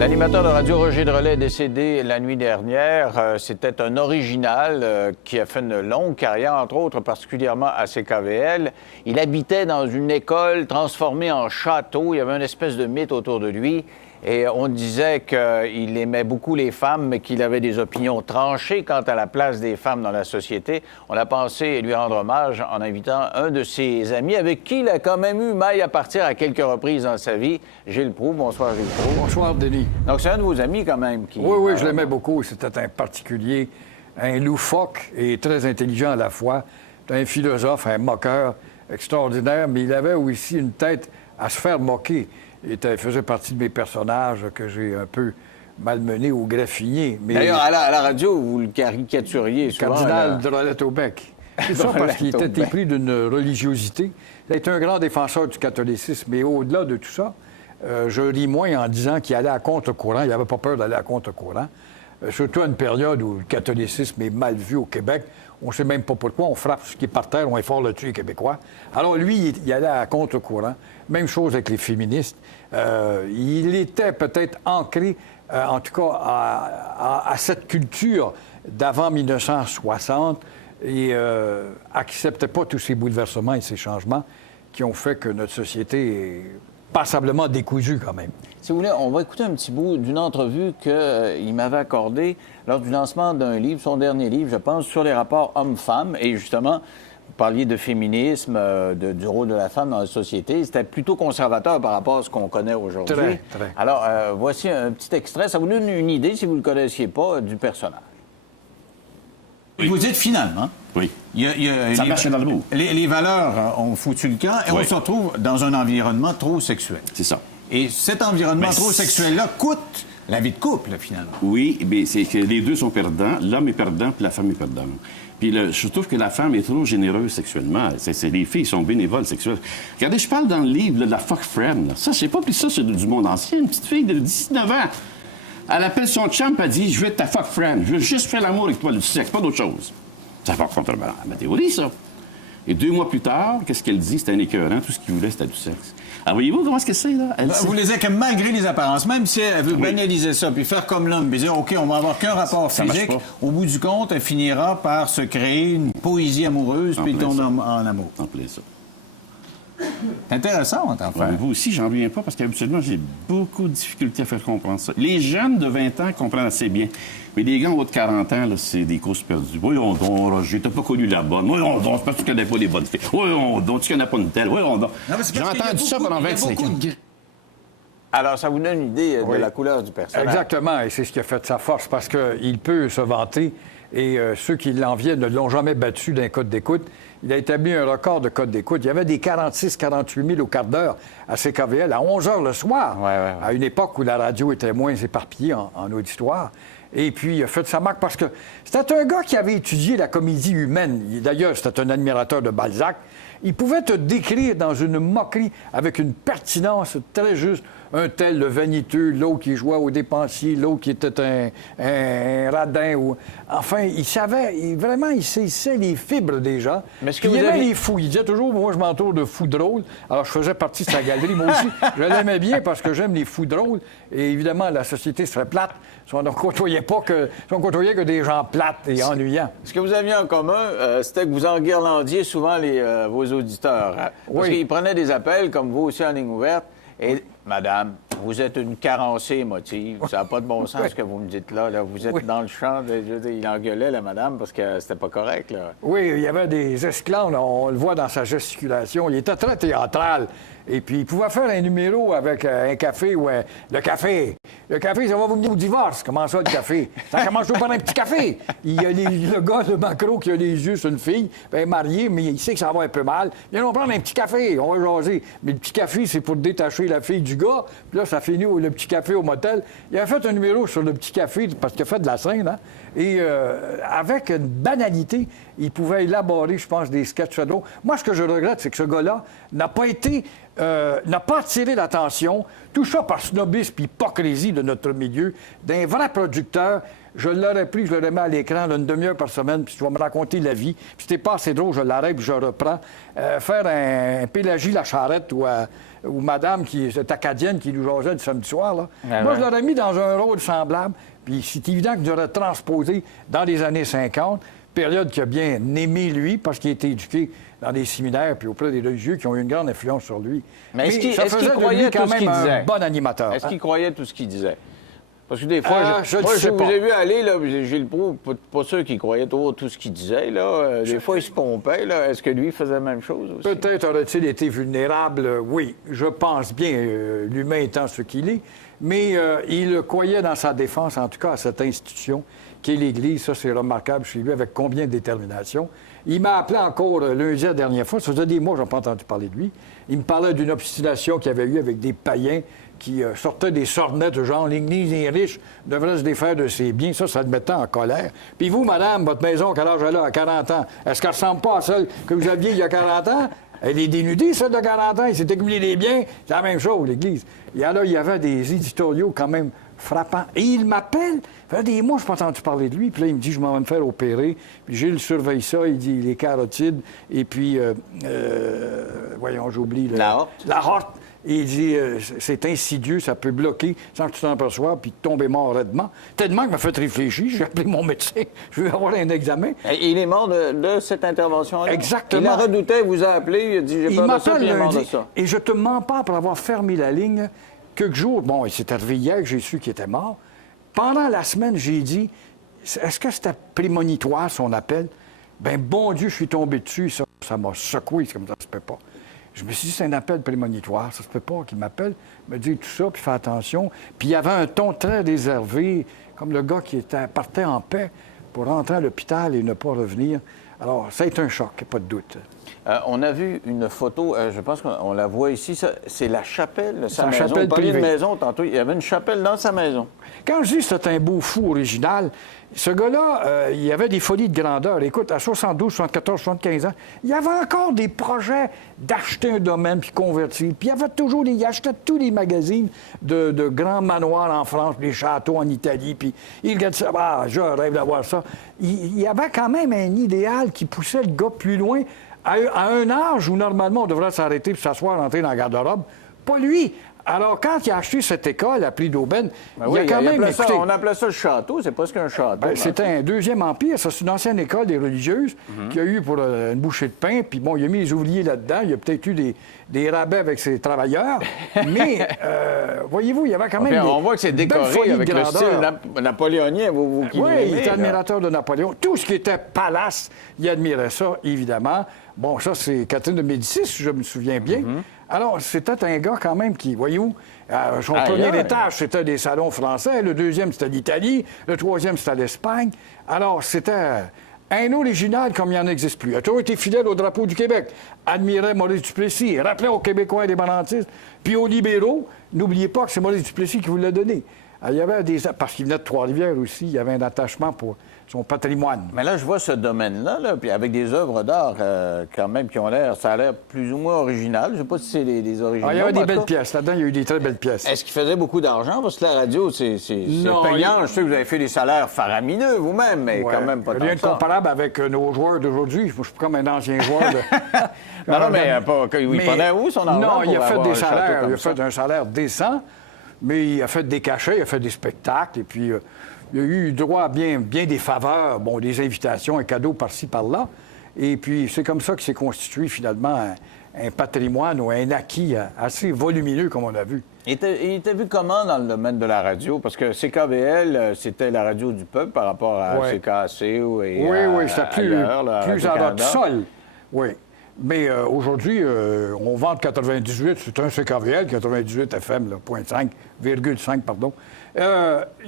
L'animateur de radio Roger Drolet est décédé la nuit dernière. C'était un original qui a fait une longue carrière, entre autres, particulièrement à CKVL. Il habitait dans une école transformée en château. Il y avait une espèce de mythe autour de lui. Et on disait qu'il aimait beaucoup les femmes, mais qu'il avait des opinions tranchées quant à la place des femmes dans la société. On a pensé lui rendre hommage en invitant un de ses amis avec qui il a quand même eu maille à partir à quelques reprises dans sa vie, Gilles Proulx. Bonsoir, Gilles Proulx. Bonsoir, Denis. Donc, c'est un de vos amis quand même qui... Oui, je l'aimais beaucoup. C'était un particulier, un loufoque et très intelligent à la fois. Un philosophe, un moqueur extraordinaire, mais il avait aussi une tête à se faire moquer. Il faisait partie de mes personnages que j'ai un peu malmenés ou graffinés. Mais... D'ailleurs, à la radio, vous le caricaturiez souvent. Cardinal Drolet au bec. C'est ça parce qu'il était épris d'une religiosité. Il a été un grand défenseur du catholicisme, mais au-delà de tout ça, je ris moins en disant qu'il allait à contre-courant. Il n'avait pas peur d'aller à contre-courant. Surtout à une période où le catholicisme est mal vu au Québec. On ne sait même pas pourquoi. On frappe ce qui est par terre, on est fort là-dessus, les Québécois. Alors, lui, il allait à contre-courant. Même chose avec les féministes. Il était peut-être ancré, en tout cas, à cette culture d'avant 1960 et acceptait pas tous ces bouleversements et ces changements qui ont fait que notre société est passablement décousue quand même. Si vous voulez, on va écouter un petit bout d'une entrevue qu'il m'avait accordée lors du lancement d'un livre, son dernier livre, je pense, sur les rapports hommes-femmes. Et justement, vous parliez de féminisme, du rôle de la femme dans la société. C'était plutôt conservateur par rapport à ce qu'on connaît aujourd'hui. Très. Alors, voici un petit extrait. Ça vous donne une idée, si vous ne le connaissiez pas, du personnage. Et vous dites finalement... Oui. Ça marche dans le bout. Les valeurs ont foutu le camp et on se retrouve dans un environnement trop sexuel. C'est ça. Et cet environnement trop sexuel-là coûte la vie de couple, finalement. Oui, mais c'est que les deux sont perdants. L'homme est perdant, puis la femme est perdante. Puis je trouve que la femme est trop généreuse sexuellement. Les filles sont bénévoles sexuelles. Regardez, je parle dans le livre de la fuck friend. Là. Ça, je sais pas, puis ça, c'est du monde ancien. Une petite fille de 19 ans. Elle appelle son chum, elle dit, je veux être ta fuck friend. Je veux juste faire l'amour avec toi, du sexe, pas d'autre chose. Ça va contre ma théorie, ça. Et 2 mois plus tard, qu'est-ce qu'elle dit? C'était un écœurant. Tout ce qu'il voulait, c'était du sexe. Alors, voyez-vous comment est-ce que c'est, là? Vous les que malgré les apparences, même si elle veut banaliser ça, puis faire comme l'homme, puis dire, OK, on va avoir qu'un rapport physique, au bout du compte, elle finira par se créer une poésie amoureuse, puis tomber en amour. En plein ça. C'est intéressant, on t'en fait. Vous aussi, j'en reviens pas, parce qu'habituellement, j'ai beaucoup de difficultés à faire comprendre ça. Les jeunes de 20 ans comprennent assez bien. Mais les gars en haut de 40 ans, là, c'est des courses perdues. Voyons donc, Roger, t'as pas connu la bonne. Voyons donc, c'est parce que tu connais pas les bonnes filles. Voyons donc, tu connais pas une telle. Voyons donc. J'ai entendu ça pendant 25 ans. Alors, ça vous donne une idée de la couleur du personnage. Exactement, et c'est ce qui a fait de sa force, parce qu'il peut se vanter, et ceux qui l'enviennent ne l'ont jamais battu d'un code d'écoute. Il a établi un record de code d'écoute. Il y avait des 46-48 000 au quart d'heure à CKVL, à 11 h le soir, à une époque où la radio était moins éparpillée en auditoire. Et puis, il a fait sa marque parce que c'était un gars qui avait étudié la comédie humaine. D'ailleurs, c'était un admirateur de Balzac. Il pouvait te décrire dans une moquerie avec une pertinence très juste. Un tel, le vaniteux, l'autre qui jouait au dépensier, l'autre qui était un radin. Enfin, il savait, vraiment, il saisissait les fibres des gens. Mais il aimait les fous. Il disait toujours, moi, je m'entoure de fous drôles. Alors, je faisais partie de sa galerie. Moi aussi, je l'aimais bien parce que j'aime les fous drôles. Et évidemment, la société serait plate si on ne côtoyait que des gens plates et ennuyants. Ce que vous aviez en commun, c'était que vous enguirlandiez souvent vos auditeurs. Parce qu'ils prenaient des appels, comme vous aussi en ligne ouverte. Et, madame, vous êtes une carencée émotive. Ça n'a pas de bon sens ce que vous me dites là. Vous êtes dans le champ. Il engueulait, la madame, parce que c'était pas correct. Là. Oui, il y avait des esclandres. On le voit dans sa gesticulation. Il était très théâtral. Et puis, il pouvait faire un numéro avec un café ou le café. Le café, ça va vous mener au divorce. Comment ça, le café? Ça commence toujours par un petit café. Il y a le gars de macro qui a les yeux sur une fille, bien marié, mais il sait que ça va un peu mal. Viens, on va prendre un petit café, on va jaser. Mais le petit café, c'est pour détacher la fille du gars. Puis là, ça finit le petit café au motel. Il a fait un numéro sur le petit café parce qu'il a fait de la scène, hein? Et avec une banalité, il pouvait élaborer, je pense, des sketchs drôles. Moi, ce que je regrette, c'est que ce gars-là n'a pas attiré l'attention, tout ça par snobisme et hypocrisie de notre milieu, d'un vrai producteur je l'aurais pris, je l'aurais mis à l'écran là, une demi-heure par semaine, puis tu vas me raconter la vie. Puis si t'es pas assez drôle, je l'arrête, puis je reprends. Faire un Pélagie la Charrette ou Madame, cette Acadienne qui nous jasait le samedi soir, là. Moi, je l'aurais mis dans un rôle semblable. Puis c'est évident que j'aurais transposé dans les années 50, période qu'il a bien aimé, lui, parce qu'il a été éduqué dans des séminaires puis auprès des religieux qui ont eu une grande influence sur lui. Mais est-ce qu'il faisait croyait de lui quand tout ce même qu'il disait? un bon animateur. Est-ce qu'il croyait tout ce qu'il disait? Parce que des fois, je vous ai vu aller, là, Gilles Proulx, pas sûr qu'il croyait tout ce qu'il disait, là. Des fois, il se pompait, là. Est-ce que lui faisait la même chose aussi? Peut-être aurait-il été vulnérable, oui. Je pense bien, l'humain étant ce qu'il est. Mais il croyait dans sa défense, en tout cas, à cette institution qui est l'Église. Ça, c'est remarquable chez lui, avec combien de détermination. Il m'a appelé encore lundi la dernière fois. Ça faisait des mois que je n'ai pas entendu parler de lui. Il me parlait d'une obstination qu'il avait eue avec des païens qui sortaient des sornettes de genre « l'Église est riche, devrait se défaire de ses biens ». Ça le mettait en colère. Puis vous, madame, votre maison, quel âge elle a, à 40 ans? Est-ce qu'elle ne ressemble pas à celle que vous aviez il y a 40 ans? Elle est dénudée, celle de 40 ans. Il s'est accumulé des biens. C'est la même chose, l'Église. Et là, il y avait des éditoriaux quand même frappants. Et il m'appelle. Ça fait des mois que je n'ai pas entendu parler de lui. Puis là, il me dit, je m'en vais me faire opérer. Puis Gilles surveille ça. Il dit, les carotides. Et puis, voyons, j'oublie. La horte. La horte. Et il dit, c'est insidieux, ça peut bloquer sans que tu t'en aperçoives, puis tomber mort raidement. Tellement qu'il m'a fait réfléchir. J'ai appelé mon médecin. Je vais avoir un examen. Et il est mort de cette intervention-là? Exactement. Il la redoutait, il vous a appelé, il a dit, j'ai peur de ça, puis il est mort de ça. Et je te mens pas pour avoir fermé la ligne. Quelques jours, bon, c'est arrivé hier que j'ai su qu'il était mort. Pendant la semaine, j'ai dit, est-ce que c'était prémonitoire, son appel? Ben bon Dieu, je suis tombé dessus, ça m'a secoué, c'est comme ça se peut pas. Je me suis dit, c'est un appel prémonitoire, ça se peut pas qu'il m'appelle, me dit tout ça, puis fais attention. Puis il y avait un ton très réservé, comme le gars qui partait en paix pour rentrer à l'hôpital et ne pas revenir. Alors, ça a été un choc, pas de doute. On a vu une photo, je pense qu'on la voit ici, c'est la chapelle de sa maison. Chapelle Vous parliez de privée. maison tantôt, il y avait une chapelle dans sa maison. Quand je dis que c'est un beau fou original, ce gars-là, il avait des folies de grandeur. Écoute, à 72, 74, 75 ans, il y avait encore des projets d'acheter un domaine puis convertir. Puis il achetait tous les magazines de grands manoirs en France, des châteaux en Italie. Puis il regardait ça, je rêve d'avoir ça. Il y avait quand même un idéal qui poussait le gars plus loin à un âge où normalement on devrait s'arrêter puis s'asseoir, rentrer dans la garde-robe. Pas lui. Alors, quand il a acheté cette école à Prix d'Aubaine, il a quand même... Écoutez, on appelait ça le château, c'est pas ce qu'un château. c'était un deuxième empire. Ça, c'est une ancienne école des religieuses qu'il a eu pour une bouchée de pain. Puis bon, il a mis les ouvriers là-dedans. Il a peut-être eu des rabais avec ses travailleurs. Mais, voyez-vous, il y avait quand même on voit que c'est décoré avec le style napoléonien. Vous qui oui, il l'aimez, était là. admirateur de Napoléon. Tout ce qui était palace, il admirait ça, évidemment. Bon, ça, c'est Catherine de Médicis, si je me souviens bien. Alors, c'était un gars quand même qui, voyez-vous, son premier étage, c'était des salons français. Le deuxième, c'était l'Italie. Le troisième, c'était l'Espagne. Alors, c'était un original comme il n'en existe plus. Il a toujours été fidèle au drapeau du Québec. Admirait Maurice Duplessis. Rappelait aux Québécois indépendantistes. Puis aux libéraux, n'oubliez pas que c'est Maurice Duplessis qui vous l'a donné. Alors, il y avait parce qu'il venait de Trois-Rivières aussi, il y avait un attachement pour son patrimoine. Mais là, je vois ce domaine-là, là, puis avec des œuvres d'art quand même qui ont l'air, ça a l'air plus ou moins original. Je ne sais pas si c'est les originaux. Il y avait des belles pièces. Là-dedans, il y a eu des très belles pièces. Est-ce qu'il faisait beaucoup d'argent? Parce que la radio, c'est payant. Je sais que vous avez fait des salaires faramineux vous-même, mais quand même pas tant rien que de ça. comparable avec nos joueurs d'aujourd'hui. Je suis comme un ancien joueur. non, mais il prenait où son argent? Non, il a fait des salaires. Il a ça? fait un salaire décent, mais il a fait des cachets, il a fait des spectacles, et puis il a eu droit à bien des faveurs, bon, des invitations, un cadeau par-ci, par-là. Et puis, c'est comme ça que s'est constitué, finalement, un patrimoine ou un acquis assez volumineux, comme on a vu. Il était vu comment dans le domaine de la radio? Parce que CKVL, c'était la radio du peuple par rapport à CKAC et oui, c'était plus en dehors du sol. Oui. Mais aujourd'hui, on vend 98, c'est un CKVL, 98 FM, là, 0.5, pardon.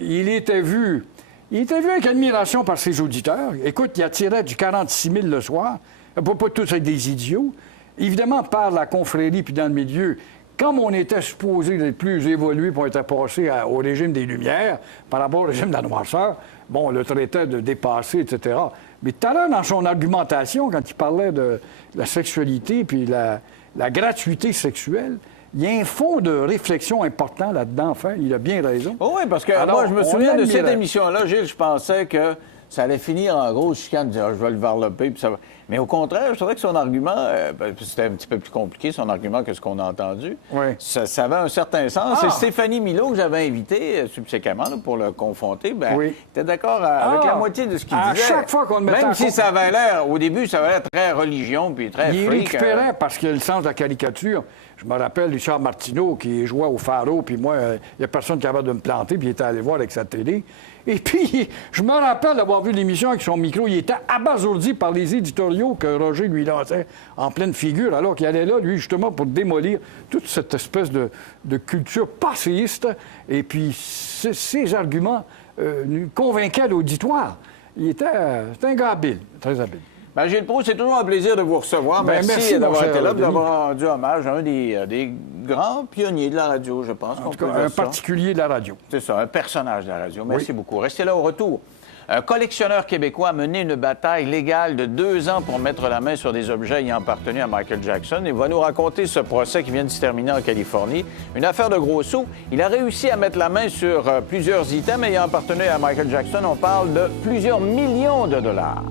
Il était vu avec admiration par ses auditeurs. Écoute, il attirait du 46 000 le soir. Pas tous être des idiots. Évidemment, par la confrérie puis dans le milieu, comme on était supposé être plus évolué pour être passé au régime des Lumières par rapport au régime de la noirceur, bon, on le traitait de dépassé, etc. Mais tout à l'heure, dans son argumentation, quand il parlait de la sexualité puis la gratuité sexuelle, Il y a un fond de réflexion important là-dedans, enfin, il a bien raison. Oh oui, parce que Alors, moi, je me on souviens de cette admirait. émission-là, Gilles, je pensais que ça allait finir en gros chicane, de dire, je vais le varloper, puis ça va. Mais au contraire, je trouvais que son argument, c'était un petit peu plus compliqué, son argument, que ce qu'on a entendu. Oui. Ça avait un certain sens. Ah! Et Stéphanie Milot, que j'avais invité subséquemment là, pour le confronter, Oui. était d'accord avec Ah! la moitié de ce qu'il À disait. chaque fois qu'on le mettait en Même si compte- ça avait l'air, au début, ça avait l'air très religion, puis très Il est freak. récupérant parce qu'il a le sens de la caricature. Je me rappelle Richard Martineau qui jouait au Faro, puis moi, il n'y a personne qui avait de me planter, puis il était allé voir avec sa télé. Et puis, je me rappelle d'avoir vu l'émission avec son micro. Il était abasourdi par les éditoriaux que Roger lui lançait en pleine figure, alors qu'il allait là, lui, justement, pour démolir toute cette espèce de culture passéiste. Et puis, ses arguments convainquaient l'auditoire. C'était un gars habile, très habile. Ben, Gilles Proulx, c'est toujours un plaisir de vous recevoir. Ben, merci, merci mon d'avoir cher été là, Denis. d'avoir rendu hommage à un des grands pionniers de la radio, je pense. En tout cas, un particulier de la radio. C'est ça, un personnage de la radio. Merci beaucoup. Restez là au retour. Un collectionneur québécois a mené une bataille légale de 2 ans pour mettre la main sur des objets ayant appartenu à Michael Jackson et va nous raconter ce procès qui vient de se terminer en Californie. Une affaire de gros sous. Il a réussi à mettre la main sur plusieurs items ayant appartenu à Michael Jackson. On parle de plusieurs millions de dollars.